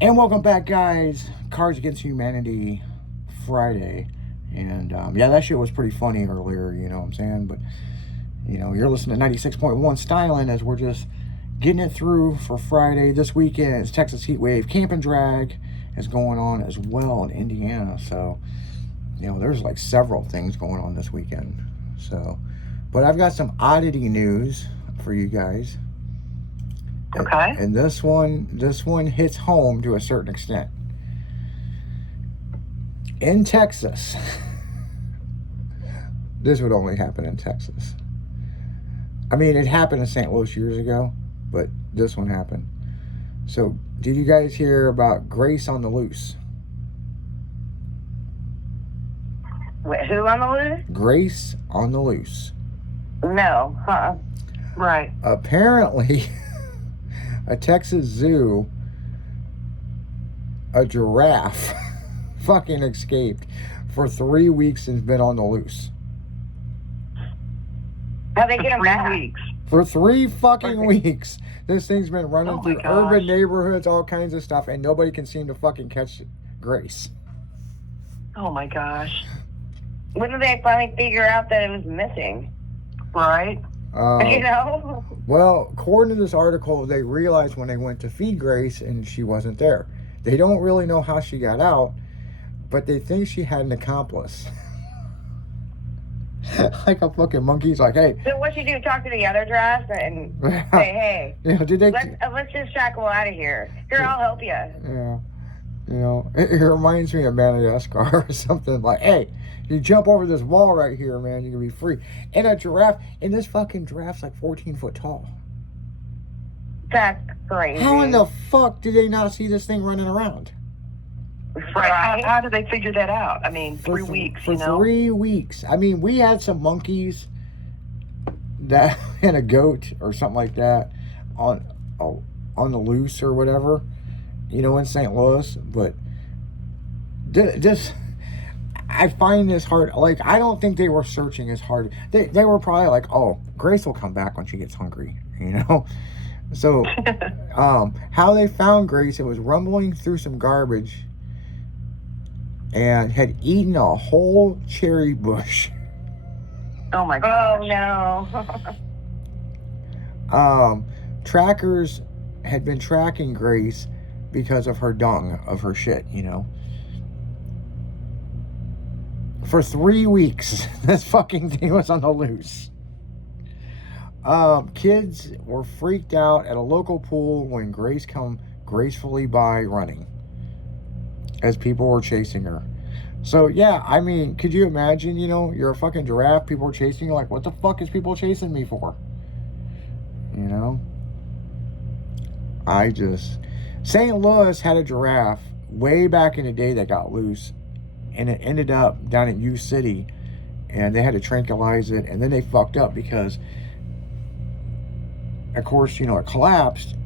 And welcome back, guys. Cards Against Humanity Friday. And yeah, that shit was pretty funny earlier, you know what I'm saying? But, you know, you're listening to 96.1 Styling as we're just getting it through for Friday. This weekend, it's Texas Heat Wave. Camp and Drag is going on as well in Indiana. So, you know, there's like several things going on this weekend. So, but I've got some oddity news for you guys. Okay. And this one hits home to a certain extent. In Texas, this would only happen in Texas. I mean, it happened in St. Louis years ago, but this one happened. So, did you guys hear about Grace on the Loose? Wait, who on the loose? Grace on the Loose. No, Right. Apparently, a Texas zoo, a giraffe fucking escaped for 3 weeks and been on the loose. How'd they For get him 3 back? weeks. For 3 fucking weeks. This thing's been running Oh my through gosh. urban neighborhoods, all kinds of stuff, and nobody can seem to fucking catch Grace. Oh my gosh. When did they finally figure out that it was missing? Right. You know? Well, according to this article, they realized when they went to feed Grace and she wasn't there. They don't really know how she got out, but they think she had an accomplice. Like a fucking monkey's like, hey. So what you do? Talk to the other giraffes and say, hey, You know, did they? let's just shackle out of here. Here, I'll help you. Yeah. You know, it reminds me of Madagascar or something like, hey, you jump over this wall right here, man, you can be free. And a giraffe, and this fucking giraffe's like 14 foot tall. That's crazy. How in the fuck did they not see this thing running around? Right. How did they figure that out? I mean, 3 weeks, For you know? 3 weeks. I mean, we had some monkeys that and a goat or something like that on the loose or whatever, you know, in St. Louis. But this, I find this hard. Like, I don't think they were searching as hard. They were probably like, oh, Grace will come back when she gets hungry, you know? So, how they found Grace, it was rumbling through some garbage and had eaten a whole cherry bush. Oh my gosh. Oh, no. Trackers had been tracking Grace because of her dung, of her shit, you know. For 3 weeks, this fucking thing was on the loose. Kids were freaked out at a local pool when Grace come gracefully by running as people were chasing her. So, yeah, I mean, could you imagine, you know, you're a fucking giraffe, people are chasing you, like, what the fuck is people chasing me for? You know? St. Louis had a giraffe way back in the day that got loose, and it ended up down at U City, and they had to tranquilize it, and then they fucked up because, of course, you know, it collapsed,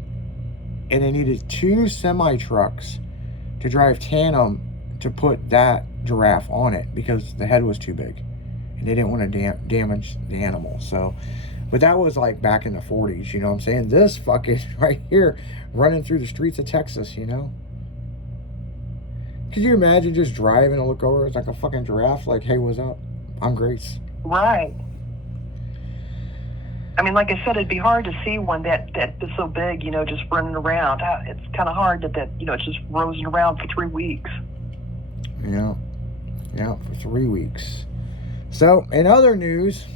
and they needed 2 semi-trucks to drive tandem to put that giraffe on it because the head was too big, and they didn't want to damage the animal. So, but that was like back in the 40s, you know what I'm saying? This fucking right here running through the streets of Texas, you know? Could you imagine just driving and look over? It's like a fucking giraffe, like, hey, what's up? I'm Grace. Right. I mean, like I said, it'd be hard to see one that is so big, you know, just running around. It's kind of hard that, you know, it's just rosing around for 3 weeks. Yeah, for 3 weeks. So, in other news,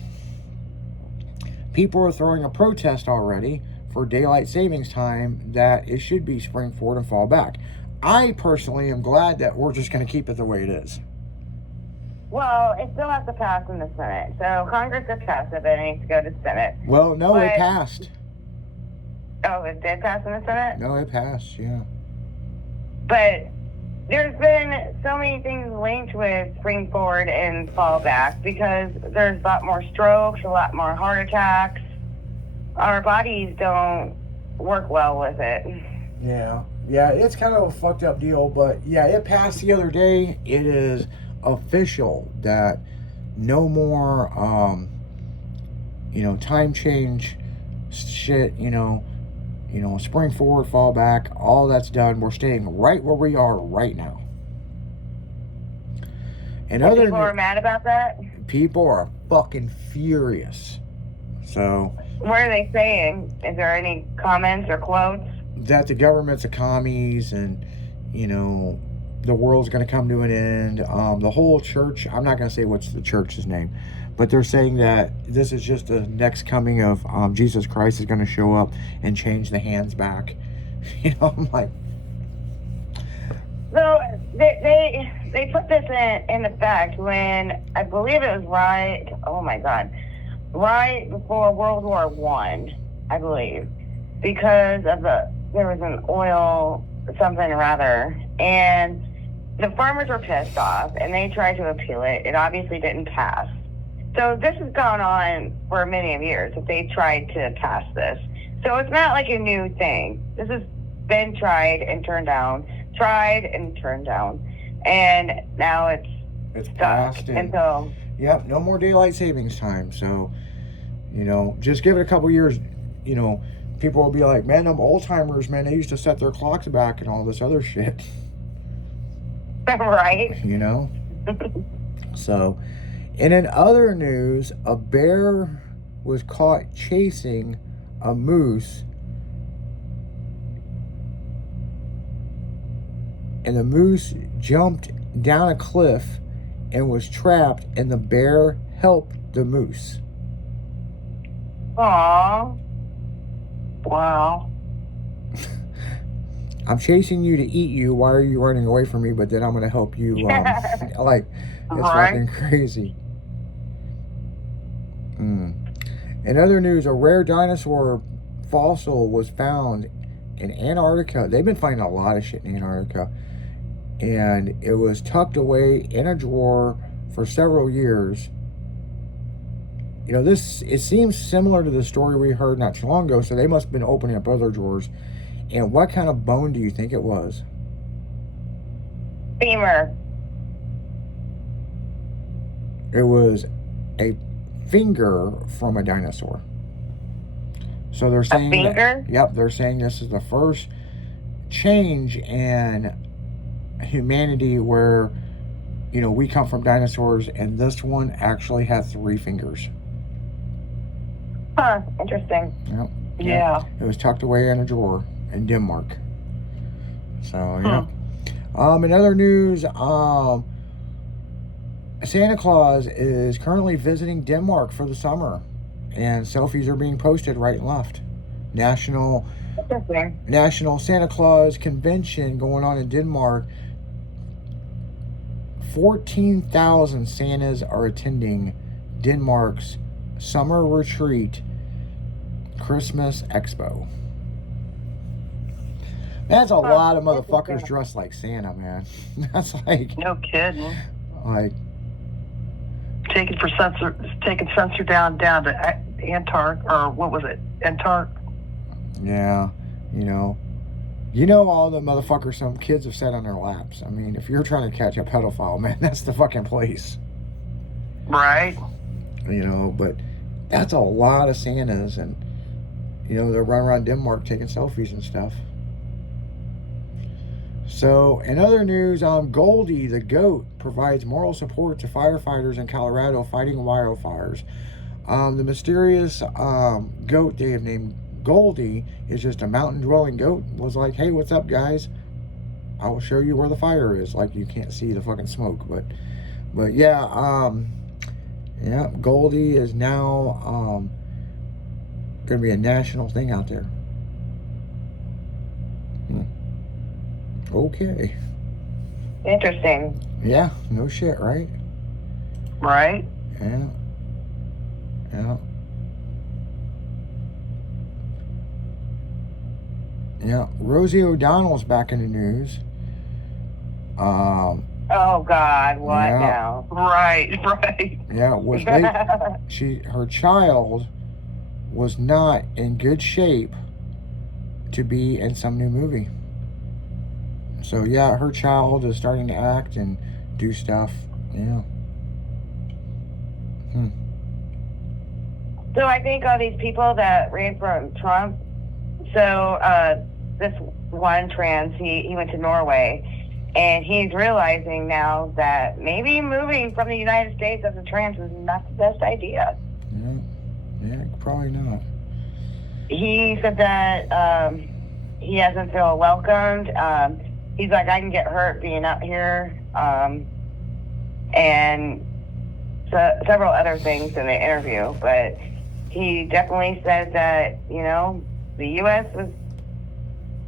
people are throwing a protest already for daylight savings time that it should be spring forward and fall back. I personally am glad that we're just going to keep it the way it is. Well, it still has to pass in the Senate. So Congress has passed it, but it needs to go to the Senate. Well, no, But- it passed. Oh, it did pass in the Senate? No, it passed, yeah. But there's been so many things linked with spring forward and fall back because there's a lot more strokes, a lot more heart attacks. Our bodies don't work well with it. Yeah, it's kind of a fucked up deal, but yeah, it passed the other day. It is official that no more, you know, time change shit, you know, You know, spring forward, fall back, all that's done. We're staying right where we are right now. And And people are mad about that? people are fucking furious. So What are they saying? Is there any comments or quotes? that the government's a commies, and you know the world's going to come to an end. The whole church, I'm not going to say what's the church's name, but they're saying that this is just the next coming of Jesus Christ is going to show up and change the hands back. You know, I'm like, So they put this in effect when I believe it was right. Oh my God, right before World War One, I believe, because of there was an oil something or other, and the farmers were pissed off and they tried to appeal it. It obviously didn't pass. So this has gone on for many of years that they tried to pass this. So it's not like a new thing. This has been tried and turned down, and now it's it's stuck. past, And and so yep, no more daylight savings time. So, you know, just give it a couple years. You know, people will be like, man, them old timers, man, they used to set their clocks back and all this other shit. right. You know. So, and in other news, a bear was caught chasing a moose, and the moose jumped down a cliff and was trapped, and the bear helped the moose. Aww. Wow. I'm chasing you to eat you. Why are you running away from me? But then I'm going to help you. Like, it's Right. fucking crazy. In other news, a rare dinosaur fossil was found in Antarctica. They've been finding a lot of shit in Antarctica. And it was tucked away in a drawer for several years. You know, it seems similar to the story we heard not too long ago, so they must have been opening up other drawers. And what kind of bone do you think it was? Femur. It was a finger from a dinosaur. So they're saying A finger? Yep, they're saying this is the first change in humanity where, you know, we come from dinosaurs, and this one actually had 3 fingers. Huh. Interesting. Yep. Yeah. It was tucked away in a drawer in Denmark. So, yeah. In other news, Santa Claus is currently visiting Denmark for the summer, and selfies are being posted right and left. National Santa Claus Convention going on in Denmark. 14,000 Santas are attending Denmark's summer retreat Christmas Expo. That's a lot of motherfuckers dressed like Santa, man. That's like, No kidding. like, Taking sensor down to Antark, or what was it? Antark. yeah, you know all the motherfuckers some kids have sat on their laps. I mean, if you're trying to catch a pedophile, man, that's the fucking place. Right. You know, but that's a lot of Santas, and you know, they're running around Denmark taking selfies and stuff. So, in other news, Goldie the goat provides moral support to firefighters in Colorado fighting wildfires. The mysterious goat they have named Goldie is just a mountain-dwelling goat. Was like, hey, what's up, guys? I will show you where the fire is. Like, you can't see the fucking smoke, but yeah, yeah, Goldie is now going to be a national thing out there. Okay. Interesting. Yeah, no shit, right? Right. Yeah. Yeah. Yeah. Rosie O'Donnell's back in the news. Oh God, what Yeah. now? Right. Right. Yeah, was her child was not in good shape to be in some new movie. So yeah, her child is starting to act and do stuff. Yeah. So I think all these people that ran from Trump So this one trans, he went to Norway, and he's realizing now that maybe moving from the United States as a trans is not the best idea. Yeah, probably not. He said that he doesn't feel welcomed. He's like, I can get hurt being out here, and several other things in the interview. But he definitely said that, you know, the U.S. is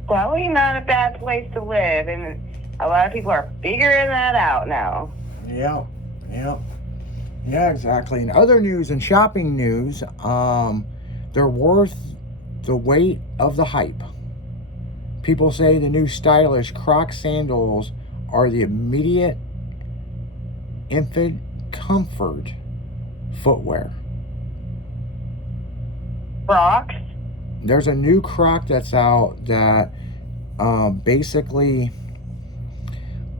probably not a bad place to live, and a lot of people are figuring that out now. Yeah, exactly. In other news and shopping news, they're worth the weight of the hype. People say the new stylish Croc sandals are the immediate infant comfort footwear. Crocs? There's a new Croc that's out that basically,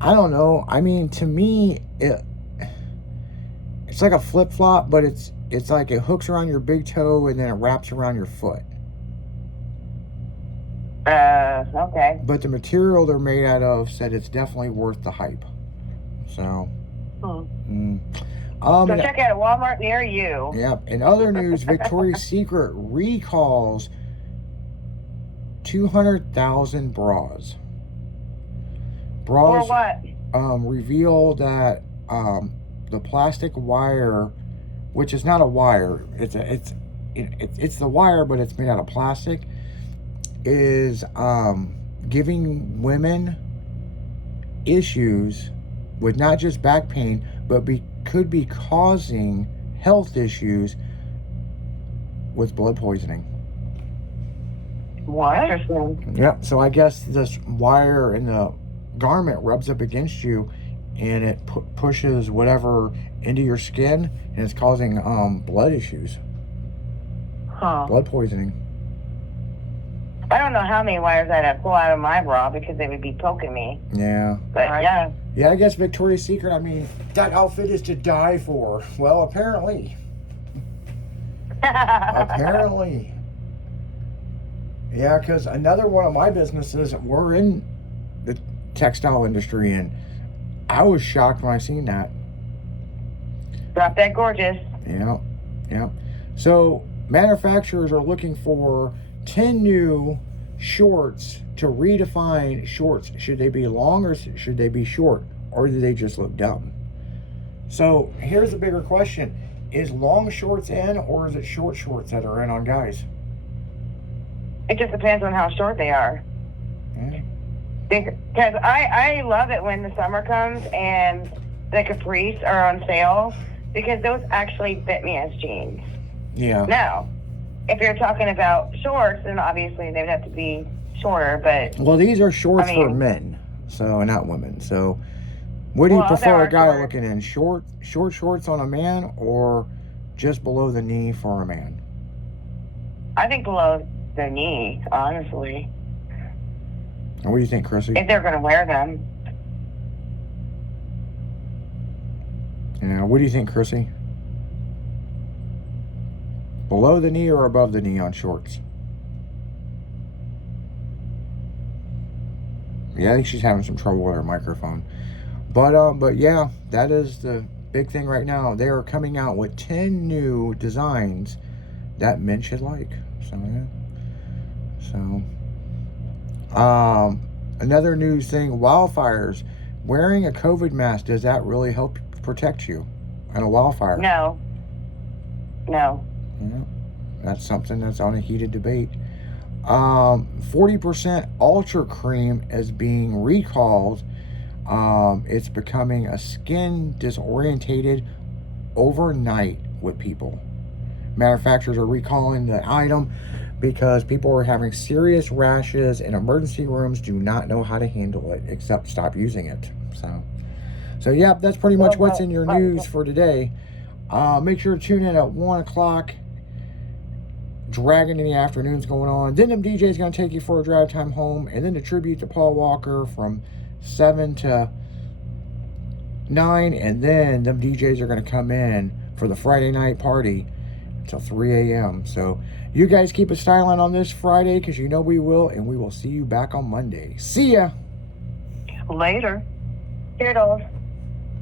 I don't know. I mean, to me, it's like a flip-flop, but it's like it hooks around your big toe and then it wraps around your foot. Okay. But the material they're made out of said it's definitely worth the hype. So. So check out a Walmart near you. Yeah. In other news, Victoria's Secret recalls 200,000 bras. For what? Reveal that the plastic wire, which is not a wire, it's the wire, but it's made out of plastic, is giving women issues with not just back pain, but could be causing health issues with blood poisoning. What? Interesting. Yep. So I guess this wire in the garment rubs up against you, and it pushes whatever into your skin, and it's causing blood issues. Blood poisoning. I don't know how many wires I'd have to pull out of my bra because they would be poking me. Yeah. But yeah. Yeah, I guess Victoria's Secret, I mean, that outfit is to die for. Well, apparently. Apparently. Yeah, because another one of my businesses, we're in the textile industry, and I was shocked when I seen that. Drop that gorgeous. Yeah. So manufacturers are looking for 10 new shorts to redefine shorts. Should they be long or should they be short? Or do they just look dumb? So here's a bigger question. Is long shorts in, or is it short shorts that are in on guys? It just depends on how short they are. Yeah. Because I love it when the summer comes and the capris are on sale, because those actually fit me as jeans. Yeah. Now, if you're talking about shorts, then obviously they would have to be shorter, but... Well, these are shorts for men, so not women. So would you prefer a guy looking in short shorts on a man, or just below the knee for a man? I think below the knee, honestly. And what do you think, Chrissy? If they're going to wear them. Yeah, what do you think, Chrissy? Below the knee or above the knee on shorts? Yeah, I think she's having some trouble with her microphone. But yeah, that is the big thing right now. They are coming out with 10 new designs that men should like. So yeah. So another news thing, wildfires. Wearing a COVID mask, does that really help protect you in a wildfire? No. Yeah, that's something that's on a heated debate. 40% Ultra Cream is being recalled. It's becoming a skin disorientated overnight with people. Manufacturers are recalling the item because people are having serious rashes, and emergency rooms do not know how to handle it except stop using it. So yeah, that's pretty much what's in your news for today. Make sure to tune in at 1 o'clock. Dragon in the afternoon's going on. Then them DJ's going to take you for a drive time home, and then the tribute to Paul Walker from 7 to 9, and then them DJs are going to come in for the Friday night party till 3 a.m. So you guys keep it silent on this Friday, because you know we will, and we will see you back on Monday. See ya. Later. Toodles.